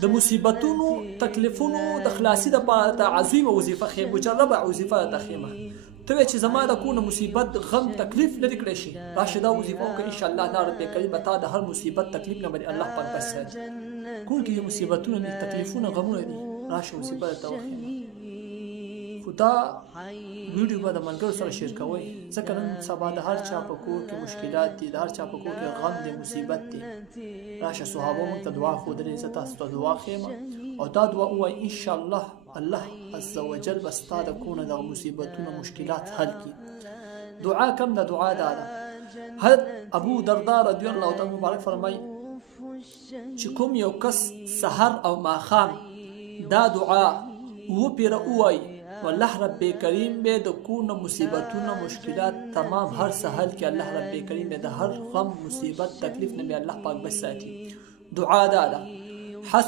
د مصیبتونو تکلیفونو د خلاصي دپاره ته عظیمه وظیفه خیم، مجربه وظیفه ده خیمه. ته وایې چې زما د کونه مصیبت غم تکلیف لرې کړی شي، راشه دا وظیفه وکړه، انشاءالله الله رب کریم به تا د هر مصیبت تکلیف نه به الله پاک بچ ساتي. کور کې مصیبتونه دي، تکلیفونه، غمونه دي، راشه وظیفه درته وښیمه. خو دا ویډیو به د ملګرو سره شیر کوئ، ځکه نن سبا د هر چا په کور کې مشکلات دي، د هر چا په کور کې غم دی، مصیبت دی. راشه صحابه موږ ته دعا ښودلې، زه تاسو ته دعا ښیم او دا دعا ووایئ، انشاءالله الله عز وجل به ستا د کونه دغه مصیبتونه مشکلات حل کړي. دعا کم ده، دعا دا ده. حضرت ابو درداء رضی الله تعالی مبارک فرمایي چې کوم یو کس سحر او ماښام دا دعا وپیره ووایي، والله رب کریم به د کونه مصیبتونه مشکلات تمام هر سهل کې الله رب کریم به د هر غم مصیبت تکلیف نه به الله پاک بچ ساتي. دعا دا ده.